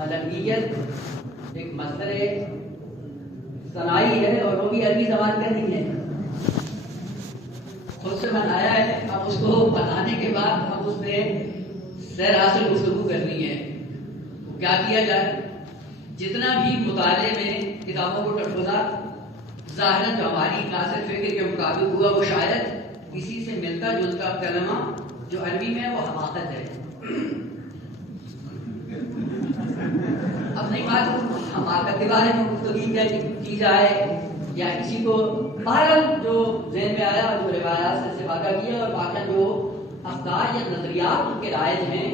ملنگیت ایک مصدر صناعی ہے اور وہ بھی عربی زبان کا نہیں ہے، خود سے بنایا ہے. اب اس کو بنانے کے بعد اب اس میں سیر حاصل گفتگو کرنی ہے. کیا کیا جائے؟ جتنا بھی مطالعے میں کتابوں کو ٹٹولا ظاہراً جو ہماری کلاسک فکر کے مطابق ہوا وہ شاید کسی سے ملتا جلتا کلمہ جو عربی میں ہے وہ حماقت ہے. اب نہیں بات حماقت کے بارے میں گفتگو کیا کی جائے یا کسی کو بہرحال جو ذہن میں آیا جو روایات سے استفادہ کیا اور باقی جو افکار یا نظریات ان کے رائج ہیں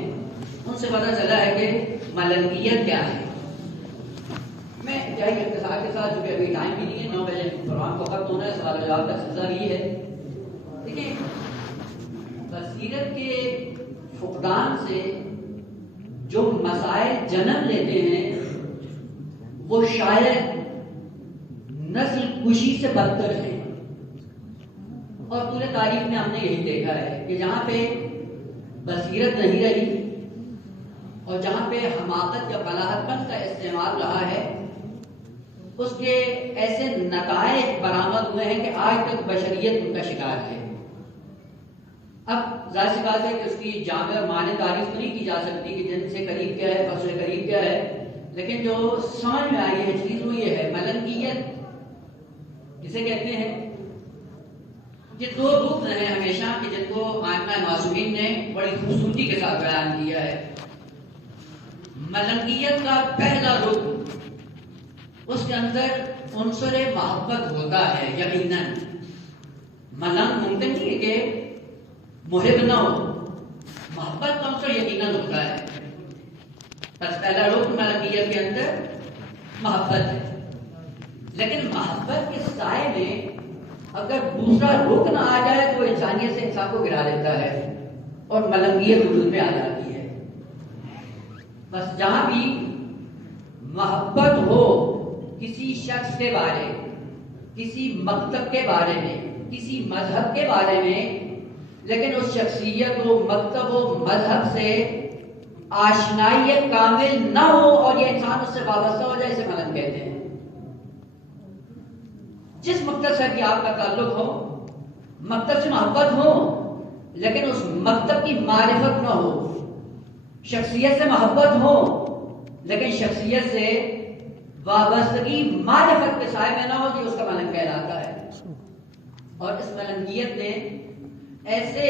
ان سے پتہ چلا ہے کہ ملنگیت کیا ہے. میں کیا ہی اختصار کے ساتھ جو کہ ابھی ٹائم بھی نہیں ہے، 9 بجے پروگرام کو ختم ہونا ہے، سوال و جواب کا سلسلہ بھی ہے. دیکھیں بصیرت کے فقدان سے جو مسائل جنم لیتے ہیں وہ شاید نسل کشی سے بدتر ہے. اور پورے تاریخ میں ہم نے یہی دیکھا ہے کہ جہاں پہ بصیرت نہیں رہی اور جہاں پہ حماقت یا بلاہت پن کا استعمال رہا ہے اس کے ایسے نتائج برآمد ہوئے ہیں کہ آج تک بشریت ان کا شکار ہے. اب ظاہر سی بات ہے کہ اس کی جامع اور معنی تعریف تو نہیں کی جا سکتی کہ جن سے قریب کیا ہے بس سے قریب کیا ہے، لیکن جو سمجھ میں آئی ہے چیز وہ یہ ہے ملنگیت جسے کہتے ہیں. یہ 2 رکن ہیں ہمیشہ کہ جن کو ائمہ معصومین نے بڑی خوبصورتی کے ساتھ بیان کیا ہے. ملنگیت کا پہلا رکن اس کے اندر عنصر محبت ہوتا ہے. یقیناً ملنگ ممکن نہیں ہے کہ محب نہ ہو، محبت کا عنصر یقیناً ہوتا ہے. بس پہلا رکن ملنگیت کے اندر محبت ہے. لیکن محبت کے سائے میں اگر دوسرا رکن آ جائے تو انسانیت سے انسان کو گرا دیتا ہے اور ملنگیت وجود میں آ جاتی ہے. بس جہاں بھی محبت ہو کسی شخص کے بارے، کسی مکتب کے بارے میں، کسی مذہب کے بارے میں، لیکن اس شخصیت و مکتب و مذہب سے آشنائی کامل نہ ہو اور یہ انسان اس سے وابستہ ہو جائے، اسے ملنگ کہتے ہیں. جس مکتب سے بھی آپ کا تعلق ہو، مکتب سے محبت ہو لیکن اس مکتب کی معرفت نہ ہو، شخصیت سے محبت ہو لیکن شخصیت سے وابستگی معرفت کے سائے میں نہ ہو، یہ اس کا ملنگ کہلاتا ہے. اور اس ملنگیت نے ایسے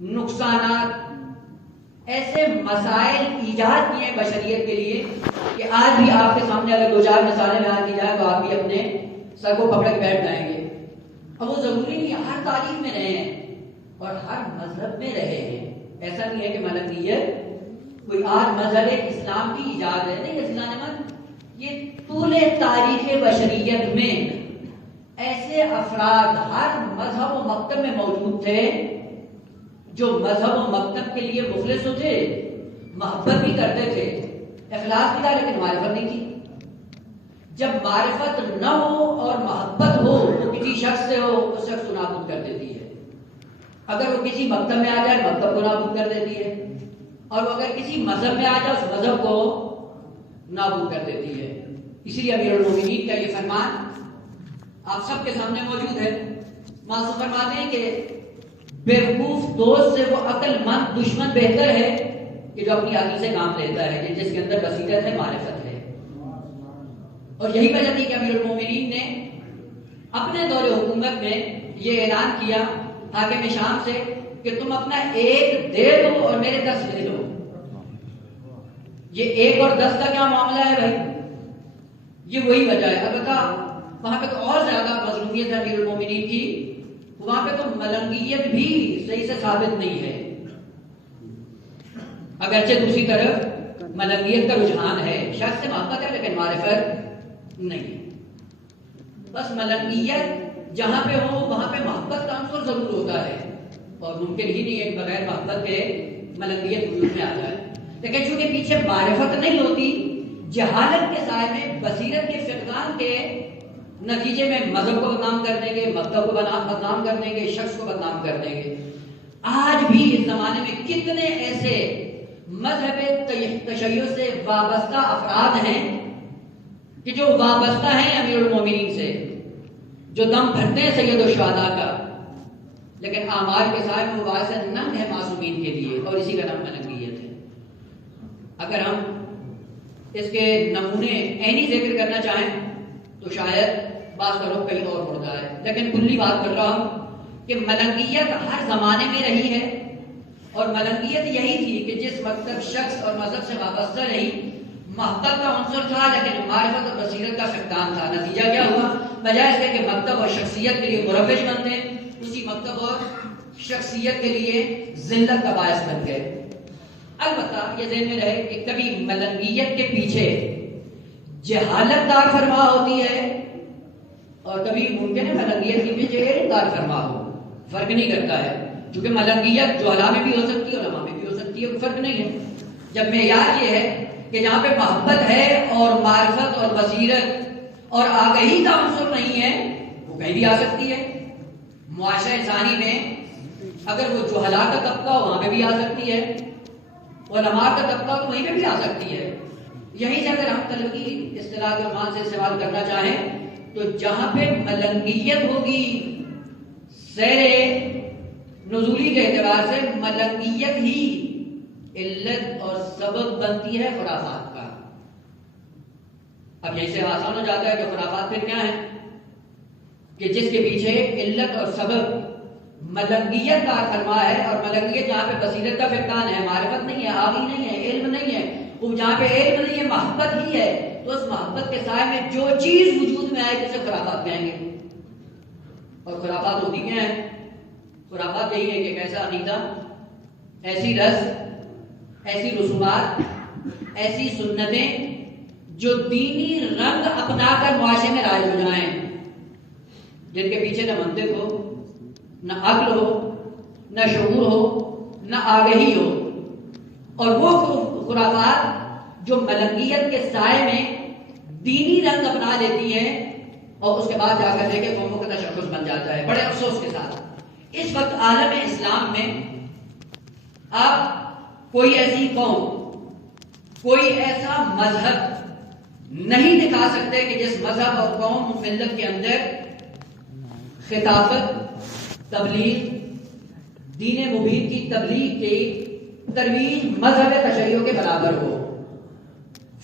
نقصانات، ایسے مسائل ایجاد کیے بشریت کے لیے کہ آج بھی آپ کے سامنے اگر 2-4 مثالیں بیان کی جائیں تو آپ بھی اپنے سر کو پکڑ کے بیٹھ جائیں گے. اب وہ ضروری نہیں ہر تاریخ میں رہے ہیں اور ہر مذہب میں رہے ہیں. ایسا نہیں ہے کہ ملنگیت کوئی آج مذہب اسلام کی ایجاد ہے، نہیں. اسلام میں یہ طول تاریخ بشریت میں ایسے افراد ہر مذہب و مکتب میں موجود تھے جو مذہب و مکتب کے لیے مخلص تھے، محبت بھی کرتے تھے، اخلاص بھی تھا، لیکن معرفت نہیں تھی. جب معرفت نہ ہو اور محبت ہو تو کسی شخص سے ہو اس شخص کو نابود کر دیتی ہے. اگر وہ کسی مکتب میں آ جائے مکتب کو نابود کر دیتی ہے، اور وہ اگر کسی مذہب میں آ جائے اس مذہب کو نابود کر دیتی ہے. اسی لیے امیر المومنین کا یہ فرمان آپ سب کے سامنے موجود ہے. معصوم فرماتے ہیں کہ بیوقوف دوست سے وہ عقل مند دشمن بہتر ہے کہ جو اپنی عقل سے کام لیتا ہے، جس کے اندر بصیرت ہے، معرفت ہے. اور یہی وجہ تھی کہ امیر المومنین نے اپنے دور حکومت میں یہ اعلان کیا حاکم شام سے کہ تم اپنا 1 دے دو اور میرے 10 لے لو. یہ 1 اور 10 کا کیا معاملہ ہے بھائی؟ یہ وہی وجہ ہے. البتہ وہاں پہ تو اور زیادہ مظلومیت ہے امیر المومنین کی، وہاں پہ تو ملنگیت بھی صحیح سے ثابت نہیں ہے. اگرچہ دوسری طرف ملنگیت کا رجحان ہے، شخص سے محبت ہے لیکن معرفت نہیں. بس ملنگیت جہاں پہ ہو وہاں پہ محبت کا عنصر ضرور ہوتا ہے اور ممکن ہی نہیں ہے بغیر محبت کے ملنگیت وجود میں آ جائے. لیکن چونکہ پیچھے معرفت نہیں ہوتی، جہالت کے سائے میں بصیرت کے فقدان کے نتیجے میں مذہب کو بدنام کر دیں گے، مکتب کو بدنام کر دیں گے، شخص کو بدنام کر دیں گے. آج بھی اس زمانے میں کتنے ایسے مذہب تشیع سے وابستہ افراد ہیں کہ جو وابستہ ہیں امیر المومنین سے، جو دم بھرتے ہیں سید الشہداء کا، لیکن اعمال کے سائے میں وہ باعث ننگ ہے معصومین کے لیے، اور اسی کا نام ملنگیت ہے۔ اگر ہم اس کے نمونے عینی ذکر کرنا چاہیں تو شاید بعض کا رخ کہیں اور مڑتا ہے، لیکن کلی بات کر رہا ہوں کہ ملنگیت ہر زمانے میں رہی ہے، اور ملنگیت یہی تھی کہ جس وقت تک شخص اور مذہب سے وابستہ رہی، محبت کا عنصر تھا لیکن معرفت اور بصیرت کا فقدان تھا۔ نتیجہ کیا ہوا؟ بجائے اس کے کہ مکتب اور شخصیت کے لیے مروج بنتے، اسی مکتب اور شخصیت کے لیے ذلت کا باعث بن گئے۔ البتہ یہ ذہن میں رہے کہ کبھی ملنگیت کے پیچھے جہالت دار فرما ہوتی ہے، اور کبھی ممکن ہے ملنگیت کے پیچھے علم دار فرما ہو، فرق نہیں کرتا ہے، چونکہ ملنگیت جہلا میں بھی ہو سکتی ہے، علماء میں بھی ہو سکتی ہے، کوئی فرق نہیں ہے۔ جب معیار یہ ہے کہ جہاں پہ محبت ہے اور معرفت اور بصیرت اور آگہی کا عنصر نہیں ہے، وہ کہیں بھی آ سکتی ہے۔ معاشرہ انسانی میں اگر وہ جہلا کا طبقہ ہو وہاں پہ بھی آ سکتی ہے، علماء کا طبقہ تو وہیں پہ بھی آ سکتی ہے۔ یہیں سے اگر ہم تلقی اصطلاح الرحمان سے استعمال کرنا چاہیں تو جہاں پہ ملنگیت ہوگی، سیر نزولی کے اعتبار سے ملنگیت ہی علت اور سبب بنتی ہے خرافات کا۔ اب یہیں سے آسان ہو جاتا ہے کہ خرافات پھر کیا ہے کہ جس کے پیچھے علت اور سبب ملنگیت کا فرما ہے، اور ملنگیت جہاں پہ بصیرت کا فقدان ہے، معرفت نہیں ہے، آگی نہیں ہے، علم نہیں ہے، وہ جہاں پہ علم نہیں ہے محبت ہی ہے، تو اس محبت کے سائے میں جو چیز وجود میں آئے جسے خرافات کہیں گے۔ اور خرافات ہوتی کیا ہیں؟ خرافات یہی ہے کہ ایک ایسا عقیدہ، ایسی رسم، ایسی رسومات، ایسی سنتیں جو دینی رنگ اپنا کر معاشرے میں رائج ہو جائیں، جن کے پیچھے نہ منطق ہو، نہ عقل ہو، نہ شعور ہو، نہ آگہی ہو، اور وہ خرافات جو ملنگیت کے سائے میں دینی رنگ اپنا لیتی ہیں اور اس کے بعد جا کر دیکھے قوموں کا تشخص بن جاتا ہے۔ بڑے افسوس کے ساتھ اس وقت عالم اسلام میں آپ کوئی ایسی قوم، کوئی ایسا مذہب نہیں دکھا سکتے کہ جس مذہب اور قوم ملت کے اندر خطابت، تبلیغ، دین مبین کی تبلیغ کی ترویج مذہب تشیع کے برابر ہو۔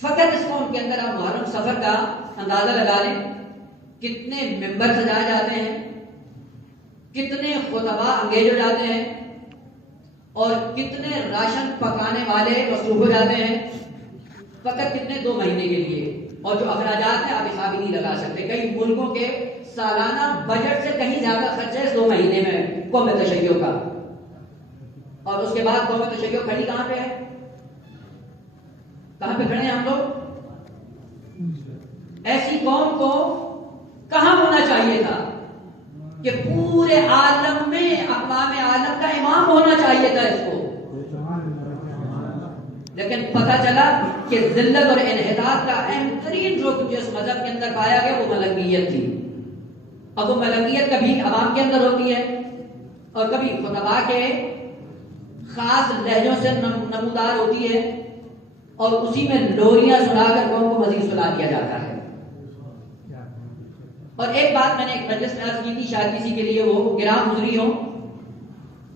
فقط اس قوم کے اندر آپ محرم سفر کا اندازہ لگا لیں، کتنے ممبر سجائے جاتے ہیں، کتنے خطباء انگیج ہو جاتے ہیں، اور کتنے راشن پکانے والے مصروف ہو جاتے ہیں، فقط کتنے 2 مہینے کے لیے، اور جو اخراجات ہیں آپ حساب ہی نہیں لگا سکتے۔ کئی ملکوں کے سالانہ بجٹ سے کہیں زیادہ خرچ ہے 2 مہینے میں قوم تشیع کا، اور اس کے بعد قوم تشیع کھڑی کہاں پہ ہے؟ کہاں پہ کھڑے ہیں ہم لوگ؟ ایسی قوم کو کہاں ہونا چاہیے تھا کہ پورے عالم میں اقوام عالم کا امام ہونا چاہیے تھا اس کو، لیکن پتہ چلا کہ ذلت اور انحطاط کا اہم ترین رکن جو اس مذہب کے اندر پایا گیا وہ ملنگیت تھی۔ اب وہ ملنگیت کبھی عوام کے اندر ہوتی ہے اور کبھی خطباء کے خاص لہجوں سے نمودار ہوتی ہے، اور اسی میں لوریاں سنا کر قوم کو مزید سنا دیا جاتا ہے۔ اور ایک بات میں نے ایک مجلس میں عرض کی تھی، شاید کسی کے لیے وہ گرام گزری ہو،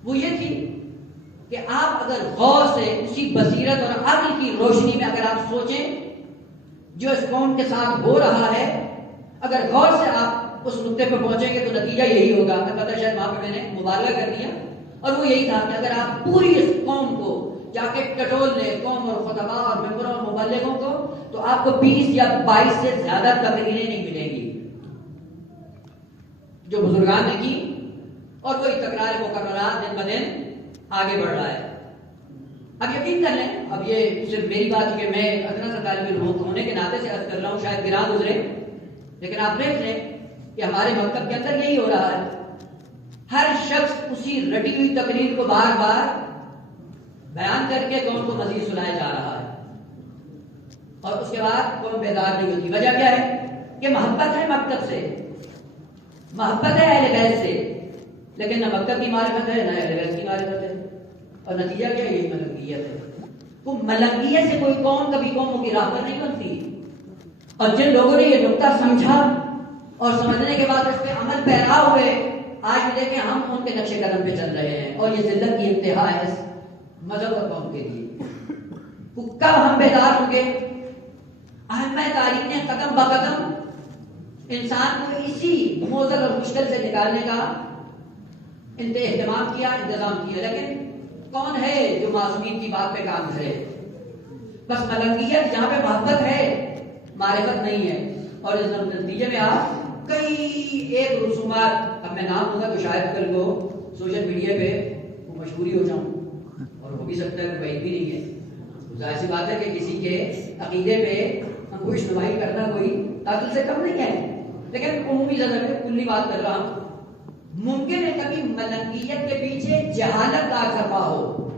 وہ یہ تھی کہ آپ اگر غور سے اسی بصیرت اور عقل کی روشنی میں اگر آپ سوچیں جو اس قوم کے ساتھ ہو رہا ہے، اگر غور سے آپ اس نقطے پر پہنچیں گے تو نتیجہ یہی ہوگا۔ میں پتہ شاید وہاں پہ میں نے مبالغہ کر دیا، اور وہ یہی تھا کہ اگر آپ پوری اس قوم کو جا کے ٹٹول لیں، قوم اور خطباء اور ممبروں اور مبلغوں کو، تو آپ کو 20 یا 22 سے زیادہ تقریریں نہیں ملیں گی جو بزرگان نے کی، اور وہی تکرار مقررات دن بدن آگے بڑھ رہا ہے۔ اب یقین کر لیں، اب یہ صرف میری بات کہ میں ادنا سا طالب علم ہونے کے ناطے سے عرض کر رہا ہوں، شاید گراں گزرے، لیکن آپ دیکھ لیں کہ ہمارے مکتب کے اندر یہی ہو رہا ہے۔ ہر شخص اسی رٹی ہوئی تقریر کو بار بار بیان کر کے قوم کو مزید سنایا جا رہا ہے، اور اس کے بعد قوم بیدار نہیں ہوتی۔ وجہ کیا ہے؟ کہ محبت ہے مکتب سے، محبت ہے اہل بیت سے، لیکن نہ مکتب کی معرفت ہے نہ اہل بیت کی معرفت ہے، اور نتیجہ کیا؟ یہی ملنگیت ہے۔ تو ملنگیت سے کوئی قوم کبھی قوموں کی راہ پر نہیں بنتی. اور جن لوگوں نے یہ نقطہ سمجھا اور سمجھنے کے بعد اس پہ عمل پیرا ہوئے، آج دیکھیں ہم ان کے نقش قدم پہ چل رہے ہیں. اور یہ ذلت کی انتہا ہے اس مذہب اور قوم کے لیے. کب ہم بیدار ہوں گے؟ اہم تاریخ نے قدم بقدم انسان کو اسی موزل اور مشکل سے نکالنے کا اہتمام کیا، انتظام کیا، لیکن کون ہے جو معصومین کی بات پہ کام کرے؟ بس ملنگیت جہاں پہ محبت ہے، معرفت نہیں ہے. اور اس نتیجے میں آپ کئی ایک رسومات، اب میں نام دوں گا تو شاید کل کو سوشل میڈیا پہ وہ مشہوری ہو جاؤں، اور ہو بھی سکتا ہے کہ بعید بھی نہیں ہے. ظاہر سی بات ہے کہ کسی کے عقیدے پہ ہم کو اجتماعی کرنا کوئی عقل سے کم نہیں ہے، لیکن عمومی سطح پہ کلی بات کر رہا ہوں. ممکن ہے کبھی ملنگیت کے پیچھے جہالت کا سرما ہو،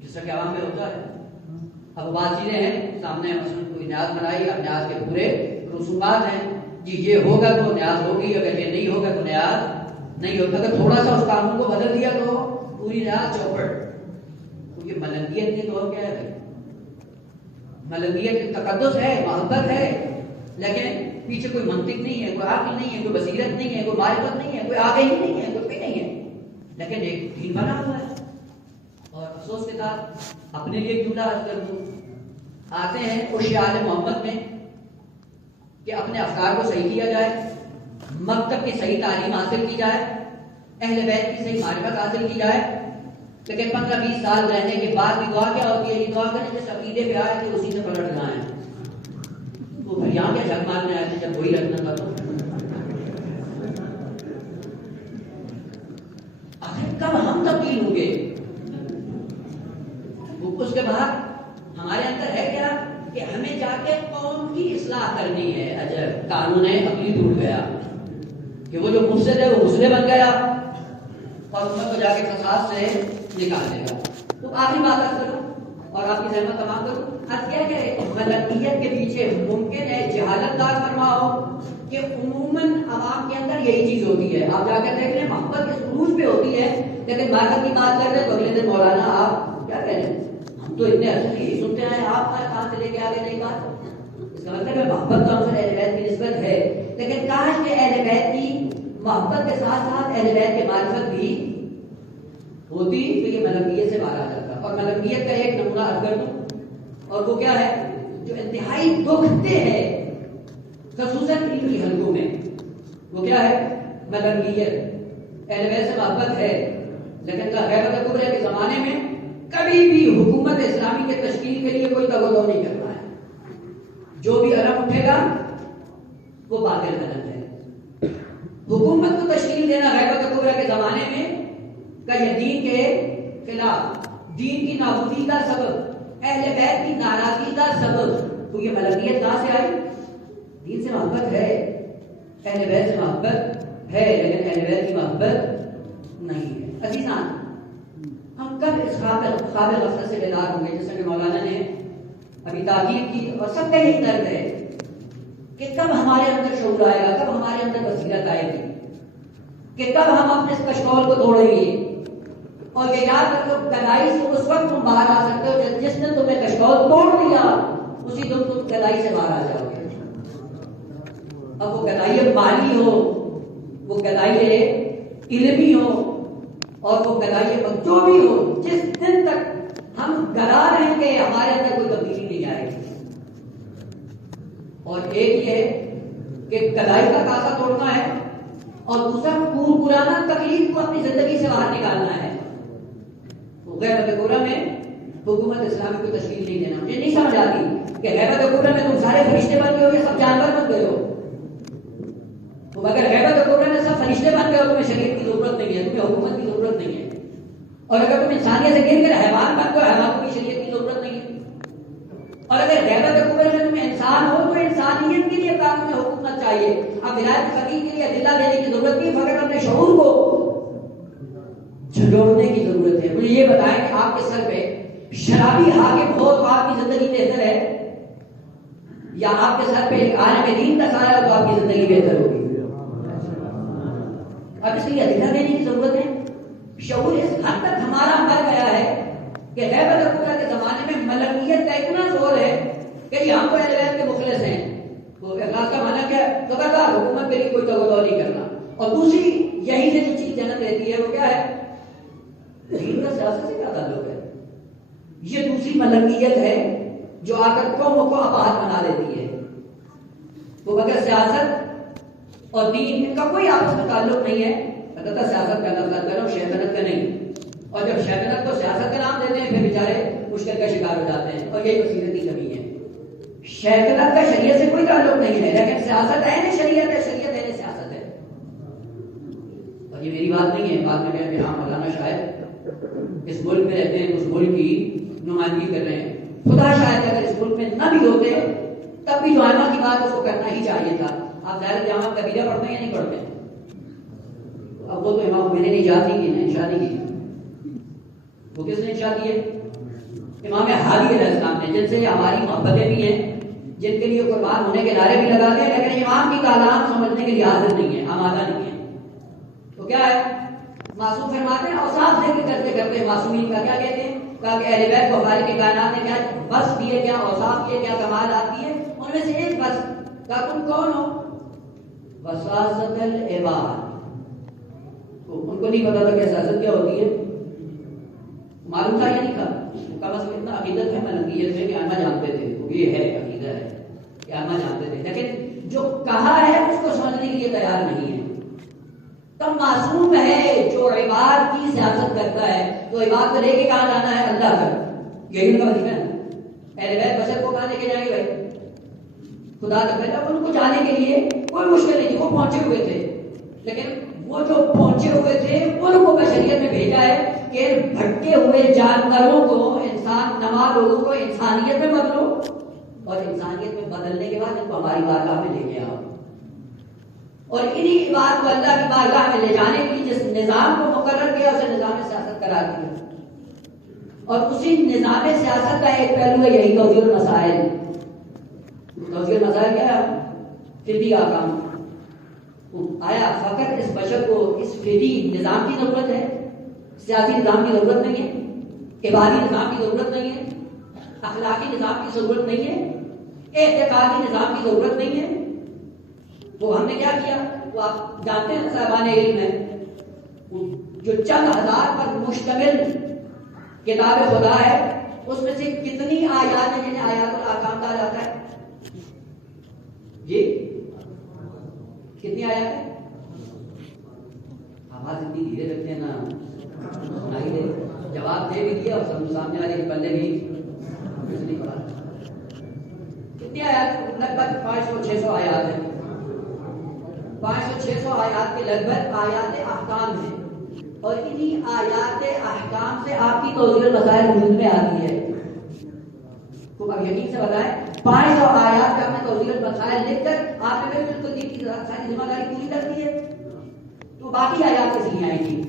جس طرح کہ عوام میں ہوتا ہے. اب بات چیزیں ہیں سامنے، مثلا کوئی نیاز بنائی، اب نیاز کے پورے رسومات ہیں، جی یہ ہوگا تو نیاز ہوگی، اگر یہ نہیں ہوگا تو نیاز نہیں ہوگا. اگر تھوڑا سا اس قانون کو بدل دیا تو پوری نیاز چوپٹ. تو یہ ملنگیت نہیں تو اور کیا ہے؟ ملنگیت تقدس ہے، محبت ہے، لیکن پیچھے کوئی منطق نہیں ہے، کوئی عقل نہیں ہے، کوئی بصیرت نہیں ہے، کوئی معرفت نہیں ہے، کوئی آگہی نہیں ہے، کوئی بھی نہیں ہے، لیکن ایک دین بنا ہوا ہے. اور افسوس کے ساتھ اپنے لیے جملہ عرض کر دوں، آتے ہیں اشیاء محمد میں کہ اپنے افکار کو صحیح کیا جائے، مکتب کی صحیح تعلیم حاصل کی جائے، اہل بیت کی صحیح معرفت حاصل کی جائے، لیکن 15-20 سال رہنے کے بعد بھی دعا کیا ہوتی ہے؟ یہ دعا کریں جس عقیدے پہ آئے تھے اسی سے پلٹ جائیں. تو پھر یہاں کیا جھک مارنے آئے تھے جب وہی رکھنا تھا؟ تو آخر کب ہم تبدیل ہوں گے؟ اس کے بعد ہمارے اندر ہے کیا کہ ہمیں جا کے قوم کی اصلاح کرنی ہے. عجب قانون عقلی ٹوٹ گیا کہ وہ جو مفسد ہے وہ مسلم بن گیا اور امت کو جا کے فساد سے نکال دے گا. تو آخری بات کروں اور آپ کی زحمت تمام کروں. اب کیا کہ ملنگیت کے پیچھے ممکن ہے جہالت دار فرما ہو کہ عموماً عوام کے اندر یہی چیز ہوتی ہے. آپ جا کر دیکھ لیں محبت اس عروج پہ ہوتی ہے، لیکن باقی کی بات کر رہے تو اگلے دن مولانا آپ کیا کہہ رہے ہیں؟ ہم تو اتنے اچھے یہی سنتے ہیں، آپ کہاں سے لے کے آگے نہیں بات. اس کا مطلب ہے محبت تو ہم سے اہل بیت کی نسبت ہے، لیکن کاش کہ اہل بیت کی محبت کے ساتھ ساتھ اہل بیت کی معرفت بھی ہوتی تو یہ ملنگیت سے باہر آ جاتا. اور ملنگیت کا ایک نمونہ عرض کر دوں، اور وہ کیا ہے جو انتہائی دکھتے ہیں خصوصاً ان کی حلقوں میں. وہ کیا ہے؟ ملنگیت. اہل بیت سے محبت ہے، لیکن غیبت کبریٰ کے زمانے میں کبھی بھی حکومت اسلامی کے تشکیل کے لیے کوئی تغو نہیں کرنا ہے. جو بھی علم اٹھے گا وہ باطل علم ہے. حکومت کو تشکیل دینا غیبت کبریٰ کے زمانے میں کہ یہ دین کے خلاف، دین کی نابودی کا سبب، اہل بیت کی ناراضگی کا سبب. تو یہ ملنگیت کہاں سے آئی؟ دین سے محبت ہے، اہل بیت سے محبت ہے، لیکن اہل بیت کی محبت نہیں ہے. عزیزان، ہم کب اس قابل غفلت سے بیدار ہوں گے؟ جیسا کہ مولانا نے ابھی تاکید کی اور سب کا یہی درد ہے کہ کب ہمارے اندر شعور آئے گا، کب ہمارے اندر بصیرت آئے گی، کہ کب ہم اپنے اس کشکول کو توڑیں گے. اور یہ یاد رکھو گدائی سے اس وقت تم باہر آ سکتے ہو جس نے تمہیں کشکول توڑ دیا، اسی دن تم گدائی سے باہر آ جاؤ گے. اب وہ گدائی مالی ہو، وہ گدائی علمی ہو، اور وہ گدائی جو بھی ہو، جس دن تک ہم گدا رہیں گے ہمارے اندر کوئی تبدیلی نہیں آئے گی. اور ایک یہ ہے کہ گدائی کا کاسا توڑنا ہے، اور دوسرا پرانا تکلیف کو اپنی زندگی سے باہر نکالنا ہے. غیبت کبریٰ میں حکومت اسلامی کو تشکیل نہیں دینا. مجھے نہیں سمجھ آتی کہ غیبت کبریٰ میں تم سارے فرشتے بن گئے ہو یا سب جانور بن گئے ہو. اگر غیبت کبریٰ میں سب فرشتے بن گئے ہو تمہیں شریعت کی ضرورت نہیں ہے، تمہیں حکومت کی ضرورت نہیں ہے. اور اگر تم انسانیت سے گر کر حیوان بن گئے، حیوان کو بھی شریعت کی ضرورت نہیں ہے. اور اگر غیبت کبریٰ میں تم انسان ہو تو انسانیت کے لیے قانون حکومت چاہیے. اب ولایت فقیہ کے لیے ادلہ دینے کی ضرورت نہیں، فقط اپنے شعور کو جھنجھوڑنے کی ضرورت ہے. مجھے یہ بتائیں کہ آپ کے سر پہ شرابی حاکم ہو تو آپ کی زندگی بہتر ہے، یا آپ کے سر پہ ایک عالم دین کا سایہ ہو تو آپ کی زندگی بہتر ہوگی؟ اب اس لیے ادلہ دینے کی ضرورت ہے. شعور اس حد تک ہمارا مر گیا ہے کہ غیبت الکبریٰ کے زمانے میں ملکیت کا اتنا زور ہے کہ جی ہم تو اہل بیت کے مخلص ہیں. وہ اخلاص کا معنی کیا ہے؟ خبردار حکومت کے لیے کوئی توجہ نہیں کرنا. اور دوسری یہی سے جو چیز جنت رہتی ہے وہ کیا ہے؟ دین کا سیاست سے کیا تعلق ہے؟ یہ دوسری ملکیت ہے جو آ کر قوموں کو آباد بنا لیتی ہے. وہ بغیر سیاست اور دین ان کا کوئی آپس میں تعلق نہیں ہے. البتہ سیاست کا لفظ کر رہا ہوں، شیطنت کا نہیں. اور جب شیطنت کو سیاست کا نام دیتے ہیں پھر بیچارے مشکل کا شکار ہو جاتے ہیں. اور یہی بصیرت کی کمی ہے. شیطنت کا شریعت سے کوئی تعلق نہیں ہے، لیکن سیاست ہے شریعت ہے، شریعت ہے سیاست ہے. اور یہ میری بات نہیں ہے، بات میں کہا کہ ہاں مولانا شاید اس ملک میں رہتے ہیں، اس ملک کی نمائندگی کر رہے ہیں. خدا شاید اگر اس ملک میں نہ بھی ہوتے تب بھی جو علماء کی بات اس کو کرنا ہی چاہیے تھا. آپ ظاہر جامع کبیرہ پڑھتے ہیں یا نہیں پڑھتے؟ اب وہ تو امام میں نے ایجاد نہیں کی، انشاء نہیں کی. وہ کس نے انشاء کی ہے؟ امام ہادی علیہ السلام نے، جن سے ہماری محبتیں بھی ہیں، جن کے لیے قربان ہونے کے نعرے بھی لگاتے ہیں، لیکن امام کی تعلیم سمجھنے کے لیے حاضر نہیں ہے، آمادہ نہیں ہے. تو کیا ہے؟ معصوم فرماتے ہیں اوصاف ذکر کرتے کرتے معصومین کا کیا کہتے ہیں؟ کہا کہ اہل بیت کو خالق کائنات نے کیا وصف دیے، کیا اوصاف دیے، کیا کمالات دیے. ان میں سے ایک بس کہا تم کون ہو؟ وساست العباد. ان کو نہیں پتا تھا کہ سیاست کیا ہوتی ہے، معلوم تھا یا نہیں تھا؟ کم از کم اتنا عقیدت ہے ملکیت میں کہ آنا جانتے تھے. یہ ہے عقیدہ ہے کہ آنا جانتے تھے، لیکن جو کہا ہے اس کو سمجھنے کے لیے تیار نہیں ہے. تب معصوم ہے جو عباد کی سیاست کرتا ہے، تو عباد کو لے کے کہاں جانا ہے؟ اللہ کا. یہی ان کا وظیفہ ہے. اہل بیت بشر کو کہاں لے کے جائیں گے بھائی؟ خدا کا بیٹا. ان کو جانے کے لیے کوئی مشکل نہیں تھی، وہ پہنچے ہوئے تھے. لیکن وہ جو پہنچے ہوئے تھے ان کو بشریت میں بھیجا ہے کہ بھٹکے ہوئے جانوروں کو انسان نما لوگوں کو انسانیت میں بدلو، اور انسانیت میں بدلنے کے بعد ان کو ہماری بارگاہ میں لے کے آؤ. اور انہی بات کو اللہ کی بارگاہ میں لے جانے کے لیے جس نظام کو مقرر کیا اسے نظام سیاست قرار دیا. اور اسی نظام سیاست کا ایک پہلو ہے یہی توزیع المسائل. توزیع المسائل کیا ہے؟ فطری احکام. آیا فقط اس بشر کو اس فطری نظام کی ضرورت ہے؟ سیاسی نظام کی ضرورت نہیں ہے، عبادی نظام کی ضرورت نہیں ہے، اخلاقی نظام کی ضرورت نہیں ہے، اعتقادی نظام کی ضرورت نہیں ہے. وہ ہم نے کیا کیا؟ وہ آپ جانتے ہیں صاحبان علم ہے، جو چند ہزار پر مشتمل کتاب خدا ہے اس میں سے کتنی آیات ہیں جنہیں آیات الاحکام کہا جاتا ہے؟ جی کتنی آیات ہیں؟ آواز اتنی دھیرے رکھتے ہیں نا، سنائی دے. جواب دے بھی دیا اور سامنے والے کے پلے بھی کچھ نہیں پڑا. کتنی آیات؟ لگ بھگ 500-600 آیات ہیں. 500-600 آیات کے لگ بھگ آیات احکام ہیں. اور انہی آیات احکام سے آپ کی توزیع المسائل وجود میں آتی ہے. تو اب یقین سے بتائیں 500 آیات کا اپنے توزیع المسائل لکھ کر آپ نے بالکل دین کی ساری ذمہ داری پوری کر دی ہے. تو باقی آیات کس لیے آئیں گی؟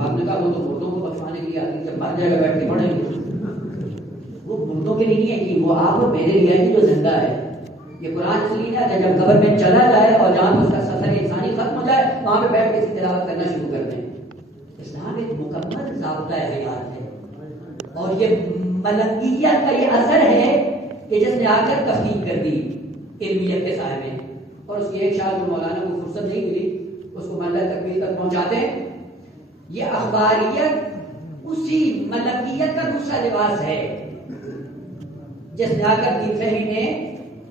آپ نے کہا وہ تو مردوں کو بخشوانے کے لیے آتی ہے، جب مر جائے گا بیٹھ کے پڑھیں گے. وہ مردوں کے لیے نہیں ہے کہ وہ آپ اور میرے لیے ہے جو زندہ ہے. یہ قرآن اس لیے ہے جب قبر میں چلا جائے اور جہاں پر اس کا سفر انسانی ختم ہو جائے وہاں پہ بیٹھ کے اس کی تلاوت کرنا شروع کر دیں. اسلام ایک مکمل ضابطہ حیات ہے. اور یہ ملکیت کا یہ اثر ہے کہ جس نے آ کر تفہیم کر دی علمیت کے سائے میں. اور اس کی ایک شاعر کو مولانا کو فرصت نہیں ملی اس کو ملت تکمیل تک پہنچاتے ہیں. یہ اخباریت اسی ملکیت کا دوسرا لباس ہے جس نے آ کر دین فہمی نے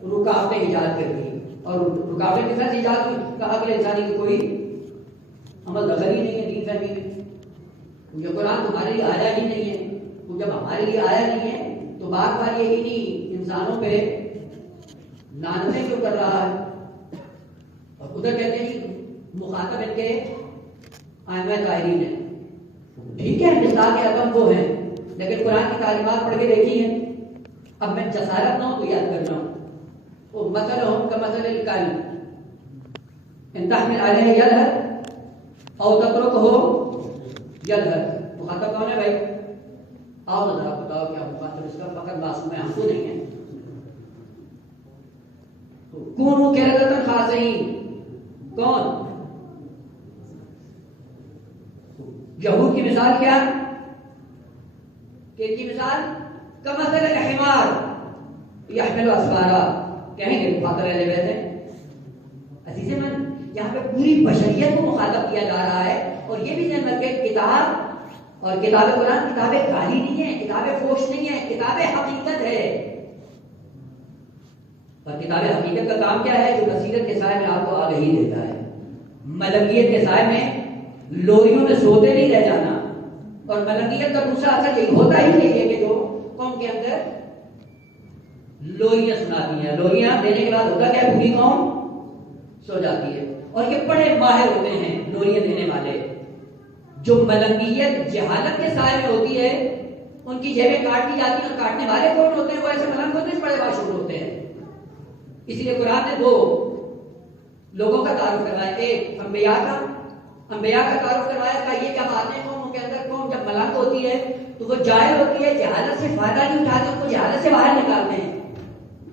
رکاوٹیں ایجاد کر دی. اور رکاوٹیں کس طرح سے ایجاد ہوئی؟ کہ عقل انسانی کی کوئی عمل دخل ہی نہیں ہے دین فہمی میں. یہ قرآن تمہارے لیے آیا ہی نہیں ہے. تو جب ہمارے لیے آیا نہیں ہے تو بار بار یہ نہیں انسانوں پہ لعنتیں کیوں کر رہا ہے؟ اور ادھر کہتے ہیں مخاطب ان کے ائمہ قائلین ہیں. ٹھیک ہے مثال کے رقم وہ ہیں لیکن قرآن کی تعلیمات پڑھ کے دیکھی ہیں. اب میں جسارت نہ ہوں تو یاد کرنا ہوں. وہ مثلهم كمثل الكلب ان تحمل عليه يلهث او تتركه يلهث. مخاطب کون ہے بھائی؟ آؤ ذرا بتاؤ کیا مخاطب اس کا فقط معصوم ہے، ہم کو نہیں ہے. کونوا قردة خاسئین کون؟ یہود کی مثال کیا؟ ان کی مثال کمثل الحمار یحمل اسفارا، کہیں گے فاطر اہل بیت ہے۔ عزیز من، یہاں پہ پوری بشریت کو مخاطب کیا جا رہا ہے، اور یہ بھی ذہن رکھیں کتاب اور کتاب قرآن کتابیں گالی نہیں ہے، کتابیں فوش نہیں ہے، کتابیں حقیقت ہے۔ اور کتاب حقیقت کا کام کیا ہے؟ جو بصیرت کے سائے میں آپ کو آگہی دیتا ہے۔ ملنگیت کے سائے میں لوریوں میں سوتے نہیں رہ جانا، اور ملنگیت کا دوسرا اثر یہ ہوتا ہی نہیں ہے کہ جو قوم کے اندر لوریاں سناتی ہیں، لوریاں دینے کے بعد ہوتا کیا؟ پوری قوم سو جاتی ہے، اور یہ بڑے ماہر ہوتے ہیں لوریاں دینے والے۔ جو ملنگیت جہالت کے سائے میں ہوتی ہے، ان کی جیبیں کاٹ دی جاتی ہیں، اور کاٹنے والے کون ہوتے ہیں؟ وہ ایسے ملنگ ہوتے ہیں، بڑے باشعور ہوتے ہیں۔ اس لیے قرآن نے دو لوگوں کا تعارف کروایا، ایک انبیاء کا تعارف کروایا تھا۔ یہ جب آتے ہیں قوموں کے اندر، قوم جب ملنگ ہوتی ہے تو وہ جاہل ہوتی ہے، جہالت سے فائدہ نہیں اٹھاتے، ان کو جہالت سے باہر نکالتے ہیں،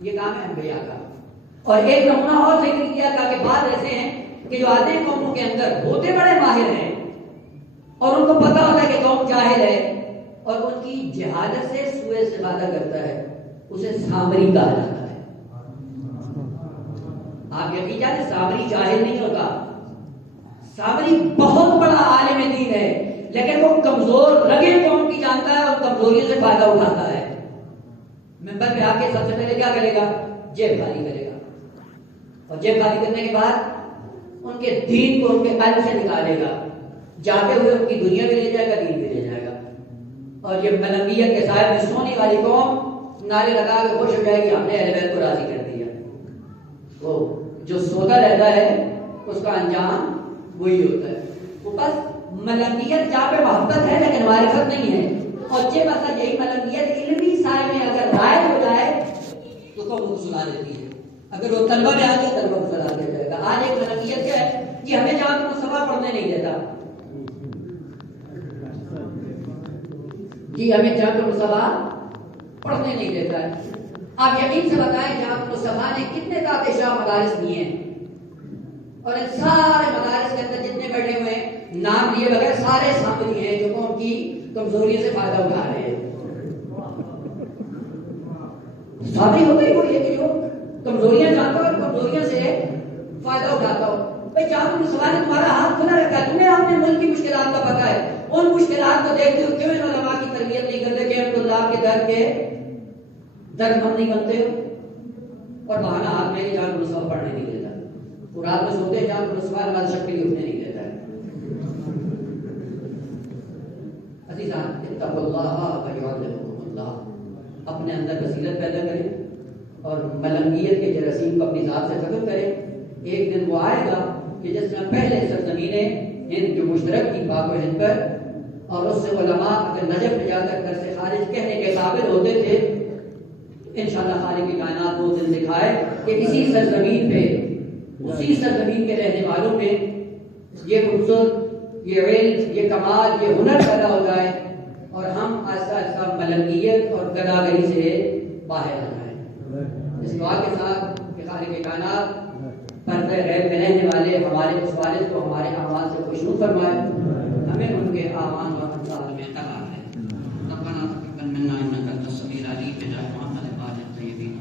یہ کام ہے انبیاء کا۔ اور ایک نمونہ اور ذکر کیا تھا کہ بعض ایسے ہیں کہ جو آتے ہیں قوموں کے اندر، ہوتے بڑے ماہر ہیں، اور ان کو پتا ہوتا ہے کہ قوم جاہل ہے، اور ان کی جہالت سے سوء استفادہ کرتا ہے، اسے سامری کہا جاتا ہے۔ آپ یقین جانتے سامری جاہل نہیں ہوتا، سامری بہت بڑا عالم دین ہے، لیکن وہ کمزور رگے قوم کی جانتا ہے اور کمزوریوں سے فائدہ اٹھاتا ہے۔ ممبر پہ آ کے سب سے پہلے کیا کرے گا؟ جیب خالی کرے گا، اور جیب خالی کرنے کے بعد ان کے دین کو ان کے قلب سے نکالے گا، جاتے ہوئے ان کی دنیا بھی لے جائے گا، دین بھی لے جائے گا۔ اور یہ ملنگیت کے سائے میں سونے والی قوم نعرے لگا کے خوش ہو جائے گی، ہم نے اہل بیت کو راضی کر دیا۔ وہ جو سوتا رہتا ہے اس کا انجام وہی ہوتا ہے۔ وہ بس ملنگیت جہاں پہ محبت ہے لیکن معرفت نہیں ہے، اور یہ مثلا یہی ملنگیت علمی سائے میں اگر رائج ہو جائے تو قوم کو سلا دیتی ہے۔ اگر وہ طلبہ میں آ جائے طلبہ کو سلا دیا جائے گا۔ آج ایک ملنگیت کیا ہے کہ ہمیں جہاں کو مصطفیٰ پڑھنے نہیں دیتا، جی ہمیں جہاں کو مصطفیٰ پڑھنے نہیں دیتا ہے۔ آپ یقین سے بتائیں جہاں مصطفیٰ نے کتنے تحت شاہ مدارس دیے ہیں، اور ان سارے مدارس کے اندر جتنے بیٹھے ہوئے ہیں نام لیے بغیر سارے سامری ہیں جو قوم کی کمزوریوں سے فائدہ اٹھا رہے ہیں۔ سامری ہوتا ہی وہی ہے کہ جو کمزوریاں جانتا ہو اور کمزوریوں سے فائدہ اٹھاتا ہو۔ بھائی جہاں مصطفیٰ نے تمہارا ہاتھ کھلا رکھا ہے، تمہیں اپنے ملک کی مشکلات کا پتہ ہے، ان مشکلات کو دیکھتے ہو کیوں علماء کی تربیت نہیں کرتے کہ ہم اللہ کے در کے درد ہم نہیں بنتے ہو؟ اور بہانہ ہاتھ میں جہاں مصطفیٰ پڑھنے نہیں دیتا، وہ رات میں سوتے ہیں جہاں مصطفیٰ نماز شب کے لیے اٹھنے نہیں دیتا ہے۔ عزیزان اتقوا اللہ ویعلمکم اللہ، اپنے اندر بصیرت پیدا کریں اور ملنگیت کے جراثیم کو اپنی ذات سے ختم کریں۔ ایک دن وہ آئے گا کہ جس میں پہلے سرزمین ہند جو مشترک تھی پاک و ہند پر، اور اس سے علماء اگر نجف میں جا کر گھر سے خارج کہنے کے قابل ہوتے تھے، انشاءاللہ خالق کی کائنات وہ دن دکھائے کہ اسی سرزمین پہ، اسی سرزمین کے رہنے والوں میں یہ خوبصورت، یہ علم، یہ کمال، یہ ہنر پیدا ہو جائے، اور ہم آہستہ آہستہ ملنگیت اور گداگری سے باہر آ جائیں۔ اس دعا کے ساتھ کہ خالق کی کائنات پردہ غیب میں رہنے والے ہمارے اس والد کو ہمارے اعمال سے خوشنود فرمائے، ہمیں ان کے اعمال و امثال میں قرار دے۔ ربنا تقبل منا انک انت السمیع العلیم بجاہ محمد وآلہ الطیبین۔